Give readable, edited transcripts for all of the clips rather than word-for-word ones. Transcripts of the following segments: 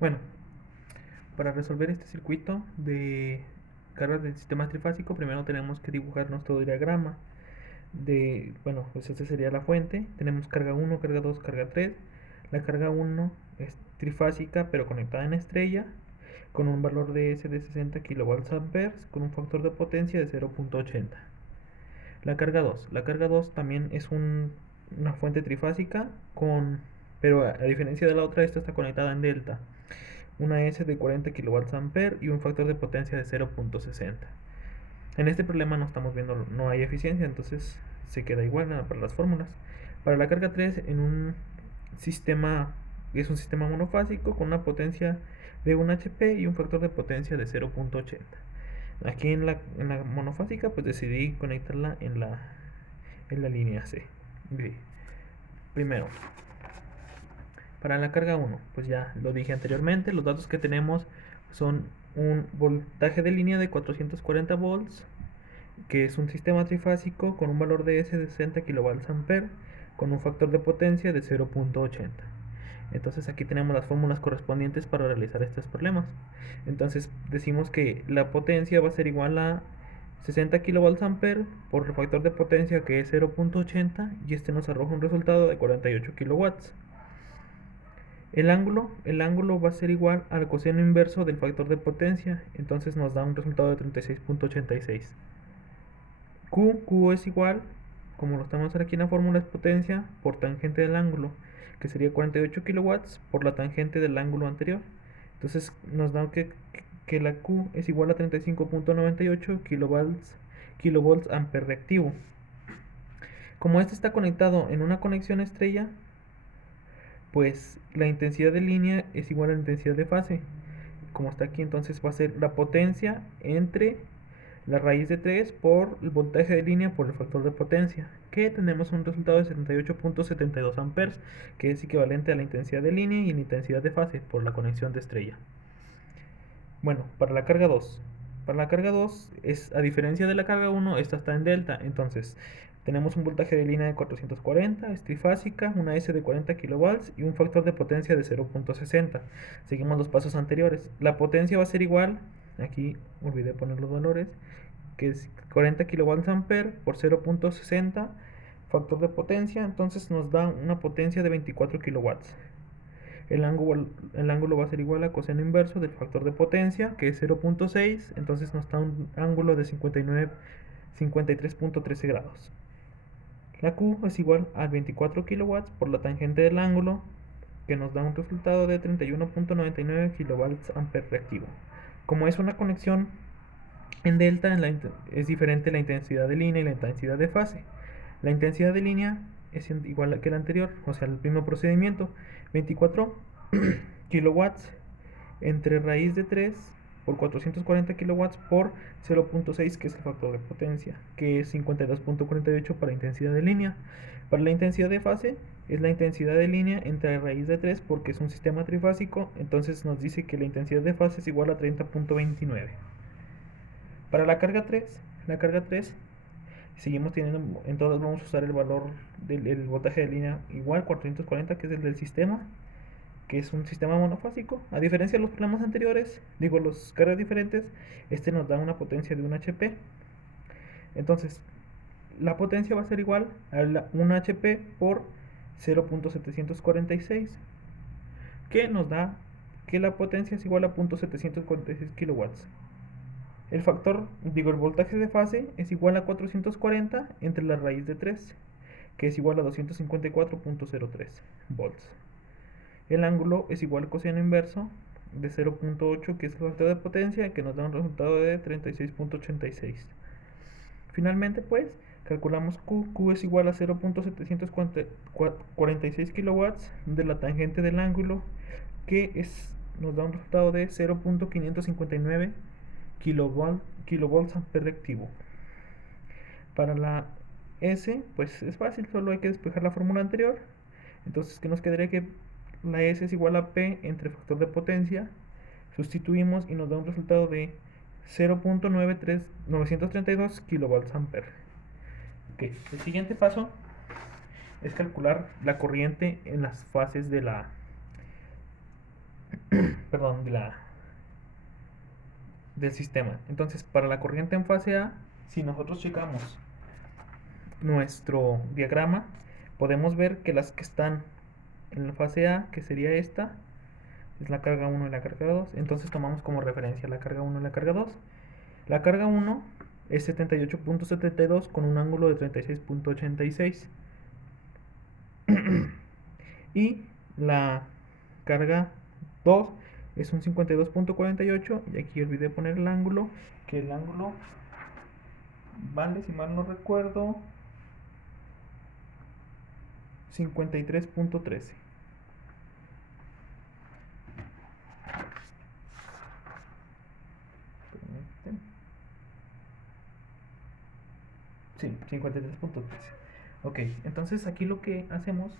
Bueno, para resolver este circuito de cargas del sistema trifásico, primero tenemos que dibujar nuestro diagrama bueno, pues esta sería la fuente. Tenemos carga 1, carga 2, carga 3. La carga 1 es trifásica pero conectada en estrella con un valor de S de 60 kVA con un factor de potencia de 0.80. La carga 2 también es una fuente trifásica pero a diferencia de la otra, esta está conectada en delta. Una S de 40 kVA y un factor de potencia de 0.60. En este problema no estamos viendo, no hay eficiencia, entonces se queda igual para las fórmulas. Para la carga 3 es un sistema monofásico con una potencia de 1 HP y un factor de potencia de 0.80. Aquí en la monofásica pues decidí conectarla en la línea C. Bien. Primero, para la carga 1, pues ya lo dije anteriormente, los datos que tenemos son un voltaje de línea de 440 volts, que es un sistema trifásico con un valor de S de 60 kVA con un factor de potencia de 0.80. Entonces aquí tenemos las fórmulas correspondientes para realizar estos problemas. Entonces decimos que la potencia va a ser igual a 60 kVA por el factor de potencia que es 0.80 y este nos arroja un resultado de 48 kilowatts. El ángulo va a ser igual al coseno inverso del factor de potencia, entonces nos da un resultado de 36.86. Q es igual, como lo estamos aquí en la fórmula, es potencia por tangente del ángulo, que sería 48 kilowatts por la tangente del ángulo anterior. Entonces nos da que la Q es igual a 35.98 kilovolts amper reactivo. Como este está conectado en una conexión estrella, pues la intensidad de línea es igual a la intensidad de fase. Como está aquí, entonces va a ser la potencia entre la raíz de 3 por el voltaje de línea por el factor de potencia, que tenemos un resultado de 78.72 amperes, que es equivalente a la intensidad de línea y la intensidad de fase por la conexión de estrella. Bueno, para la carga 2. Para la carga 2, a diferencia de la carga 1, esta está en delta, entonces tenemos un voltaje de línea de 440, es trifásica, una S de 40 kV y un factor de potencia de 0.60. Seguimos los pasos anteriores. La potencia va a ser igual, aquí olvidé poner los valores, que es 40 kVA por 0.60 factor de potencia, entonces nos da una potencia de 24 kilowatts. El ángulo va a ser igual a coseno inverso del factor de potencia, que es 0.6, entonces nos da un ángulo de 53.13 grados. La Q es igual a 24 kilowatts por la tangente del ángulo, que nos da un resultado de 31.99 kilovolts amper reactivo. Como es una conexión en delta es diferente la intensidad de línea y la intensidad de fase. La intensidad de línea es igual que la anterior, o sea, el mismo procedimiento. 24 kilowatts entre raíz de 3 por 440 kilowatts por 0.6, que es el factor de potencia, que es 52.48 para intensidad de línea. Para la intensidad de fase es la intensidad de línea entre raíz de 3 porque es un sistema trifásico, entonces nos dice que la intensidad de fase es igual a 30.29. Para la carga 3 seguimos teniendo, en todas vamos a usar el valor del voltaje de línea igual, 440, que es el del sistema, que es un sistema monofásico. A diferencia de los problemas anteriores, los cargas diferentes, este nos da una potencia de 1 HP. Entonces, la potencia va a ser igual a 1 HP por 0.746, que nos da que la potencia es igual a 0.746 kilowatts. El voltaje de fase es igual a 440 entre la raíz de 3, que es igual a 254.03 volts. El ángulo es igual al coseno inverso de 0.8, que es el factor de potencia, que nos da un resultado de 36.86. Finalmente, pues, calculamos Q. Q es igual a 0.746 kilowatts de la tangente del ángulo, nos da un resultado de 0.559 kilovolts amper reactivo. Para la S, pues es fácil, solo hay que despejar la fórmula anterior. Entonces, ¿qué nos quedaría? Que la S es igual a P entre factor de potencia. Sustituimos y nos da un resultado de 0.932 kilovolts amper. Okay. El siguiente paso es calcular la corriente en las fases perdón, del sistema. Entonces, para la corriente en fase A, si nosotros checamos nuestro diagrama, podemos ver que las que están en la fase A, que sería esta, es la carga 1 y la carga 2. Entonces tomamos como referencia la carga 1 y la carga 2. La carga 1 es 78.72 con un ángulo de 36.86. Y la carga 2 es un 52.48. Y aquí olvidé poner el ángulo, que el ángulo vale, si mal no recuerdo, 53.13. Sí, 53.13. Ok, entonces aquí lo que hacemos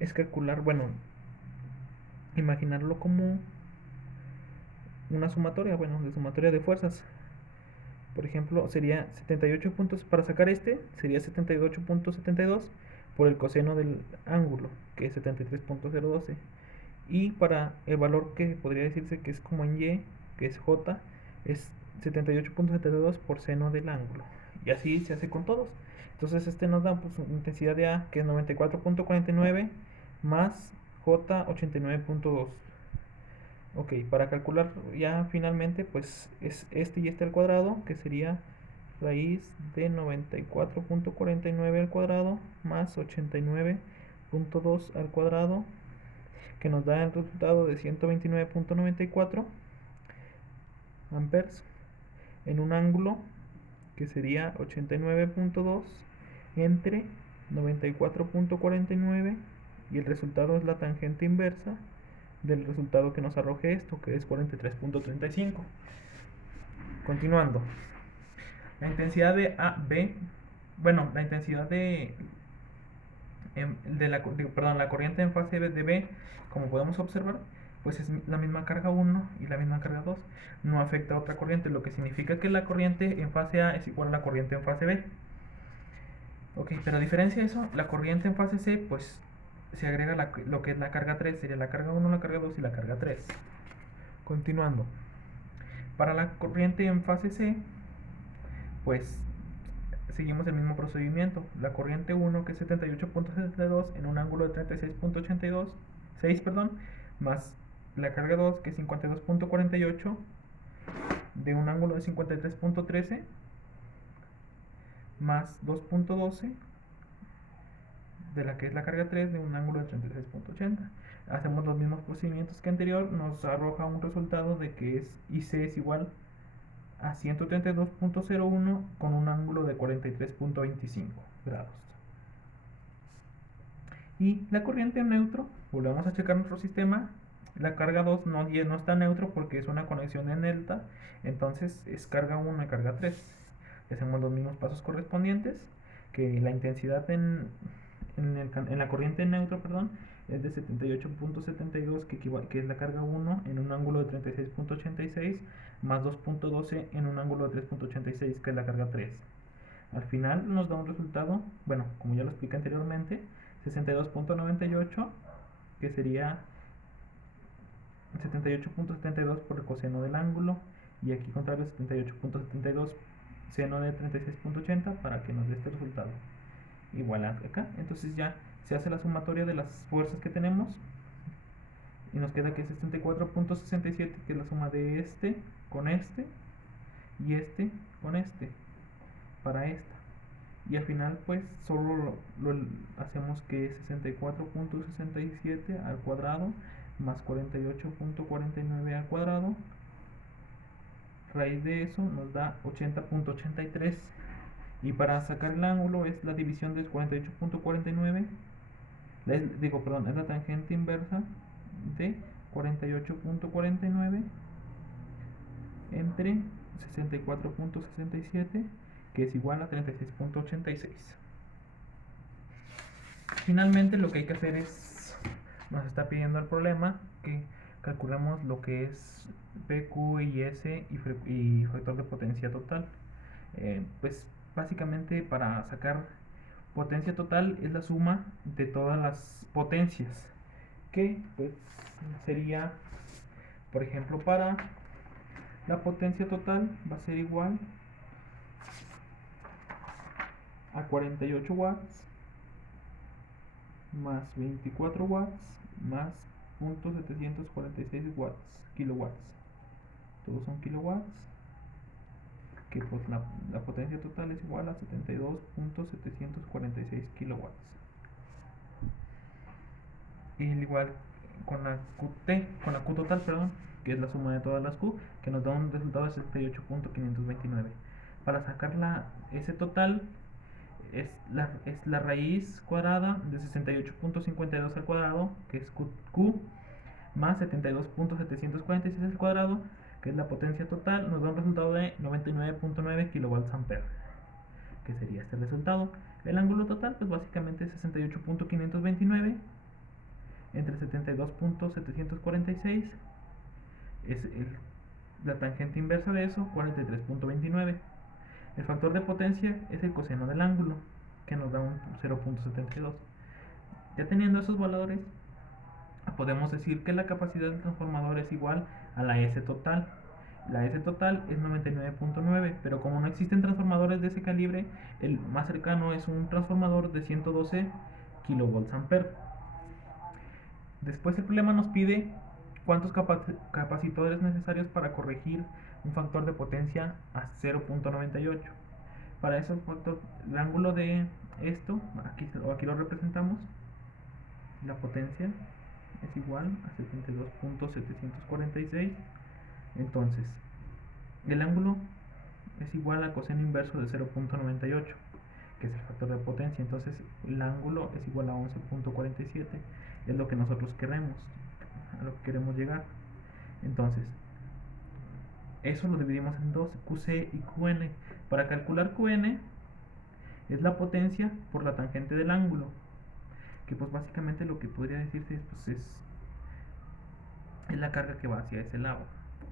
es calcular, bueno, imaginarlo como una sumatoria, bueno, de sumatoria de fuerzas. Por ejemplo, sería 78 puntos, para sacar este, sería 78.72 por el coseno del ángulo, que es 73.012. Y para el valor que podría decirse que es como en Y, que es J, es 78.72 por seno del ángulo. Y así se hace con todos. Entonces este nos da pues, intensidad de A, que es 94.49, más J 89.2. Ok, para calcular ya finalmente, pues es este y este al cuadrado, que sería raíz de 94.49 al cuadrado más 89.2 al cuadrado, que nos da el resultado de 129.94 amperes en un ángulo que sería 89.2 entre 94.49, y el resultado es la tangente inversa del resultado que nos arroje esto, que es 43.35. Continuando, la intensidad de AB, bueno, la intensidad la corriente en fase de B, como podemos observar, pues es la misma carga 1 y la misma carga 2, no afecta a otra corriente, lo que significa que la corriente en fase A es igual a la corriente en fase B. Ok, pero a diferencia de eso, la corriente en fase C, pues se agrega lo que es la carga 3, sería la carga 1, la carga 2 y la carga 3. Continuando, para la corriente en fase C, pues seguimos el mismo procedimiento. La corriente 1, que es 78.72 en un ángulo de 36.82, 6, perdón, más la carga 2, que es 52.48 de un ángulo de 53.13, más 2.12 de la que es la carga 3 de un ángulo de 36.80. Hacemos los mismos procedimientos que anterior, nos arroja un resultado de que IC es igual a 132.01 con un ángulo de 43.25 grados. Y la corriente en neutro, volvemos a checar nuestro sistema. La carga 2 no está neutro porque es una conexión en delta, entonces es carga 1 y carga 3. Hacemos los mismos pasos correspondientes, que la intensidad en la corriente en neutro, perdón, es de 78.72, que es la carga 1 en un ángulo de 36.86, más 2.12 en un ángulo de 3.86, que es la carga 3. Al final nos da un resultado, bueno, como ya lo expliqué anteriormente, 62.98, que sería 78.72 por el coseno del ángulo, y aquí contrario 78.72 seno de 36.80 para que nos dé este resultado igual a acá. Entonces ya se hace la sumatoria de las fuerzas que tenemos y nos queda que es 74.67, que es la suma de este con este y este con este para esta. Y al final pues solo lo hacemos que es 64.67 al cuadrado más 48.49 al cuadrado. Raíz de eso nos da 80.83. Y para sacar el ángulo es la división de 48.49. Digo, perdón, es la tangente inversa de 48.49 entre 64.67, que es igual a 36.86. Finalmente lo que hay que hacer es, nos está pidiendo el problema que calculemos lo que es PQ y S y factor de potencia total. Pues básicamente para sacar potencia total es la suma de todas las potencias, que pues sería, por ejemplo, para la potencia total va a ser igual a 48 watts más 24 watts más 0.746 watts, kilowatts. Todos son kilowatts, que pues la potencia total es igual a 72.746 kilowatts. Y igual con la Q total, perdón, que es la suma de todas las Q, que nos da un resultado de 68.529. Para sacar la S total es la raíz cuadrada de 68.52 al cuadrado, que es Q, más 72.746 al cuadrado, que es la potencia total, nos da un resultado de 99.9 kilovolts ampere, que sería este resultado. El ángulo total, pues básicamente es 68.529 entre 72.746, es la tangente inversa de eso, 43.29. El factor de potencia es el coseno del ángulo, que nos da un 0.72. Ya teniendo esos valores, podemos decir que la capacidad del transformador es igual a la S total. La S total es 99.9, pero como no existen transformadores de ese calibre, el más cercano es un transformador de 112 kilovolts ampere. Después el problema nos pide cuántos capacitores necesarios para corregir un factor de potencia a 0.98. Para eso el ángulo de esto, aquí lo representamos, la potencia es igual a 72.746. Entonces el ángulo es igual a coseno inverso de 0.98, que es el factor de potencia. Entonces el ángulo es igual a 11.47, es lo que nosotros queremos, a lo que queremos llegar. Entonces eso lo dividimos en dos, QC y QN. Para calcular QN es la potencia por la tangente del ángulo, que pues básicamente lo que podría decirse pues es la carga que va hacia ese lado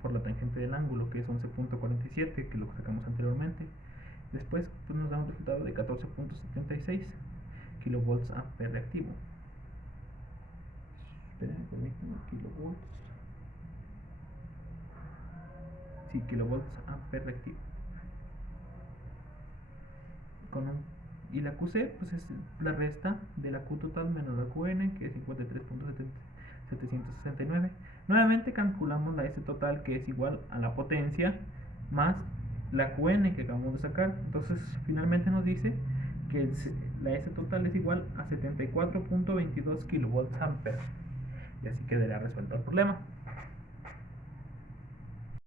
por la tangente del ángulo, que es 11.47, que es lo que sacamos anteriormente. Después pues nos da un resultado de 14.76 kilovolts ampere reactivo. Esperen, permítanme, kilovolts. Sí, kilovolts ampere reactivo. Y la QC pues es la resta de la Q total menos la QN, que es 53.769. Nuevamente calculamos la S total, que es igual a la potencia más la QN que acabamos de sacar. Entonces finalmente nos dice que la S total es igual a 74.22 kilovolts ampere. Y así quedaría resuelto el problema.